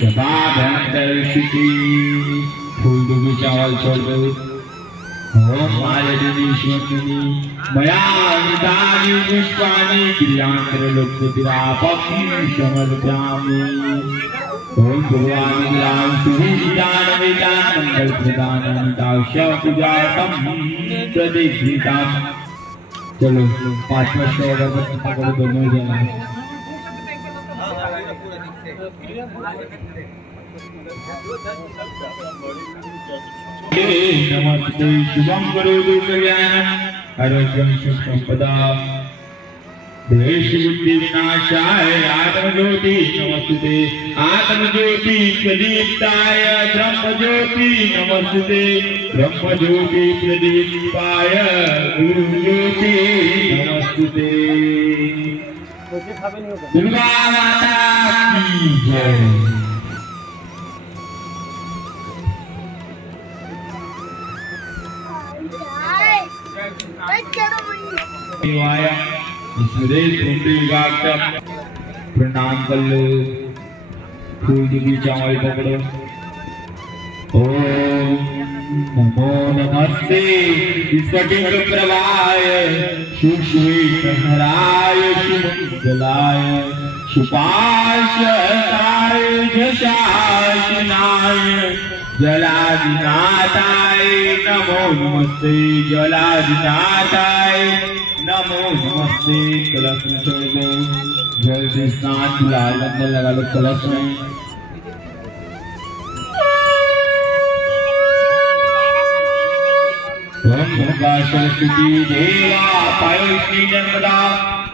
शबाभ्यंतरशिखी फूल दुबी चावल छोड़ दो ओम मालिनीश्वरिणी मया अमृतानि पुष्पाणि क्रियांतरलोकतिरापक्षि समर्पयामि ओम भगवान् राम सुविदान वेदान मंगल प्रदान दाक्ष्य पूजातम प्रदीक्षिताम। चलो पांचवा श्लोक पकड़ो दोनों जना। नमस्ते शुभं करोतु कल्याणं आरोग्यं सुखसंपदा देश बुद्धि विनाशाय आत्मज्योति नमस्ते आत्मज्योति प्रदीप्ताय ब्रह्मज्योति नमस्ते ब्रह्मज्योति प्रदीप्ताय गुरुज्योति नमस्ते। दुर्गा माता की जय। प्रणाम कर लो फूल की चावल पकड़ो। ओम नमो नमस्ते स्फटिक प्रभाय सुश्वेतहराय सुमंगलाय सुपाशताय झषाशनाय जलाधिनाथाय नमो नमस्ते जलाधिनाथाय नमो नमस्ते। कलश में छोड़ दो जल से स्नान लाल अंदर लगा लो कलश में। ओम गंगा सरस्वती देवा पायोष्णी नर्मदा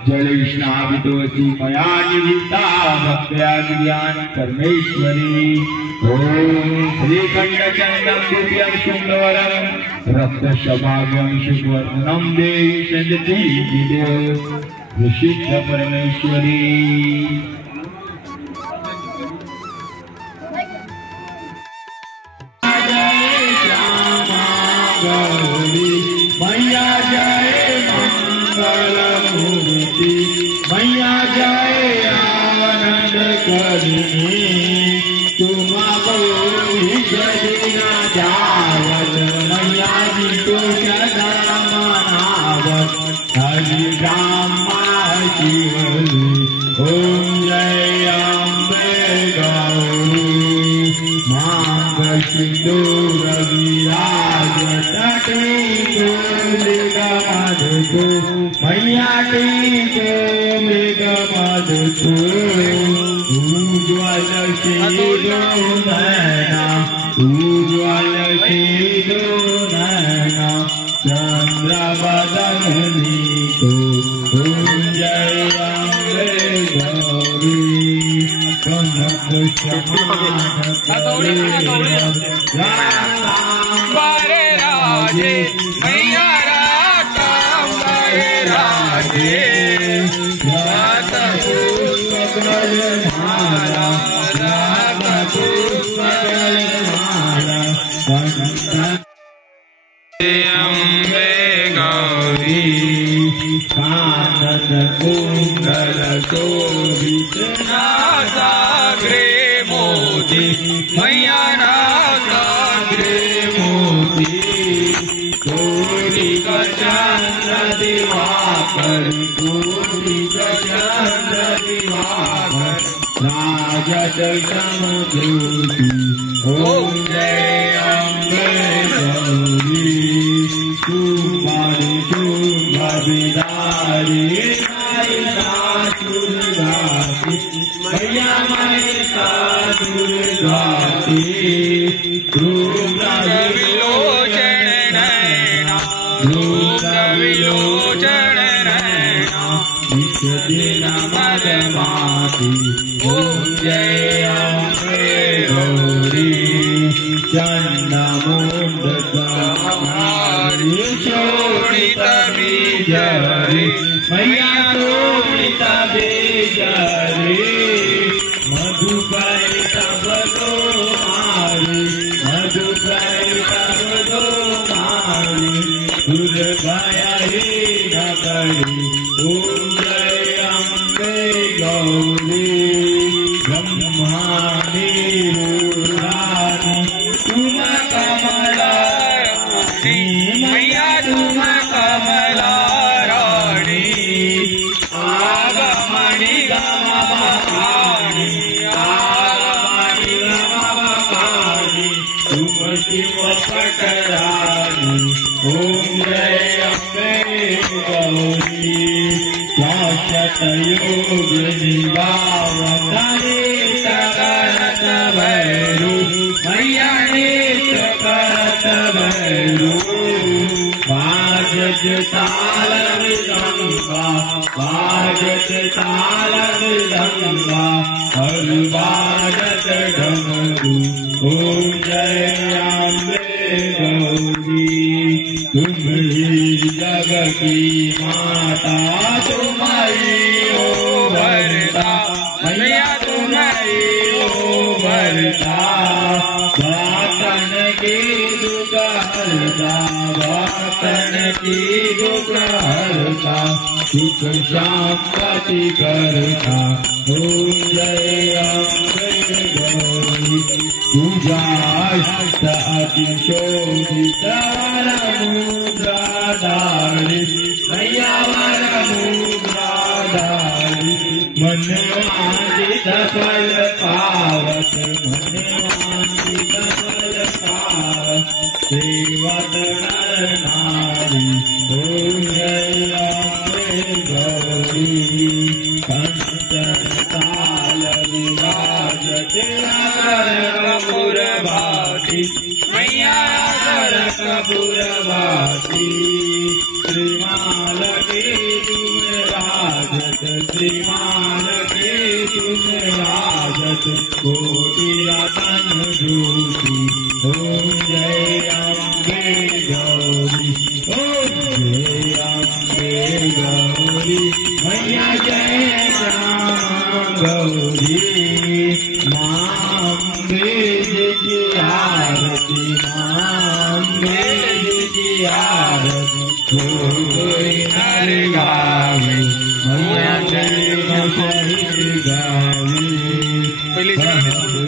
जल स्नावितोऽसि मया निवृत्ता भक्त्या ज्ञान परमेश्वरी। ओम श्रीखंडचंदं दिव्यं शुक्लवरं रक्तशभागं शुभवर्णं देवी सन्निधि विशिष्ट परमेश्वरी। मैया जय मंगल मूर्ति मैया जय आनंद करिणी तुम बोली जदिना जावत मैया जी तो सदा मनावत हरि ब्रह्मा शिवली। ओम जय अम्बे गौरी मांग सिंदूर विराज तटे मैया टीको मृग मधु उज्ज्वल शीलो नैना उज्ज्वल शीलो नैना चंद्र बदनी को। ओम जय अम्बे गौरी कनक बारे राजे मैया अम्बे गौरी कानन कुंडल शोभित नासाग्रे मोती मैया नासाग्रे मोती कोटि चंद्र दिवाकर कोटि चंद्र दिवाकर राजत समुद्रोति। ओम जय अम्बे गौरी तुम्हारी शुभ बिदारी दुर्गाती मैया महिषा दुर्गाती विलोचन नैना विलोचन नैना नित दिन मदमाती। ओम जय अम्बे गौरी चंडमुंड शोणित बीजरी मैया शोणित बीजरी मधुकर तब तो मारी मधुकर तब तो मारी दुर्गया ही न करी। ओम जय अम्बे गौरी ब्रह्म ब्रह्माणी रूढ़ानी तुम कमला मैया तुम कमला रानी आगमणि गमनी आगमणि गमनी तुम शिव पटरानी ओम जय अम्बे गौरी शाश्वत योग निभावतारे सकरत भैरू मैया सकरत भैरू बाजत ताल मृदंगा बाजत ताल मृदंगा हर बाजत डमरू ओम जय अम्बे गौरी तुम ही जग की माता तुम्हारी ओ भरता मैया तुम्हारी ओ भरता वातन की दुख हरता वातन की दुख हरता सुख शांति करता ओम जय अम्बे गौरी पूजा अतिशोभित वरमुद्राधारी मैया वरमुद्राधारी मनवांचित फल पावत मनवांचित फल पावत सेवत नर नारी ओम जय अम्बे गौरी कंचन ताल विराजते कपूरभाती मैया कपूरभाती श्रीमाल के तुम राजत श्रीमाल के तुम राजत कोटि रतन ज्योति ओम जय अम्बे गौरी ओम जय अम्बे गौरी मैया जय श्याम गौरी जी आरती मांगे जी आरती कोई नर गावे मैया जय सहित गावे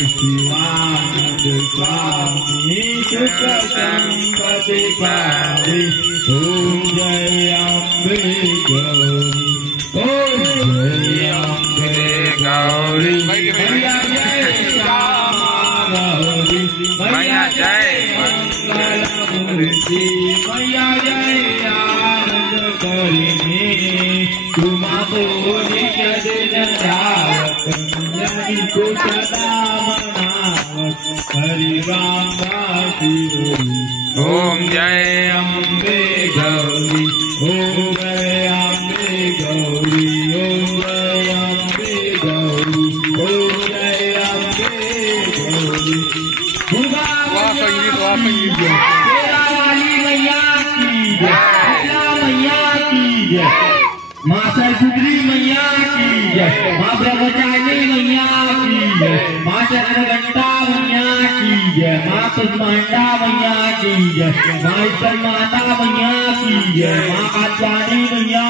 शिवानंद स्वामी सुख संपत्ति पावे ओम जय अम्बे गौरी ओम जय अम्बे गौरी मैया जय मैया जय मंगलमूर्ति मैया जय आनंद करिणी तुम तो निज दिन रावत जनि को सदा मनावत हरि राम ओम जय अम्बे गौरी ओम जय अम्बे गौरी ओम जय अम्बे गौरी ओम जय अम्बे गौरी तेरा वाली मैया की जय मैया की जय माँ सरस्वती मैया की जय माँ ब्रह्मचारिणी मैया की जय माँ चंद्रघंटा मैया की जय माँ कुष्मांडा मैया की जय माँ ईश्वर माता मैया की जय माँ कात्यायनी मैया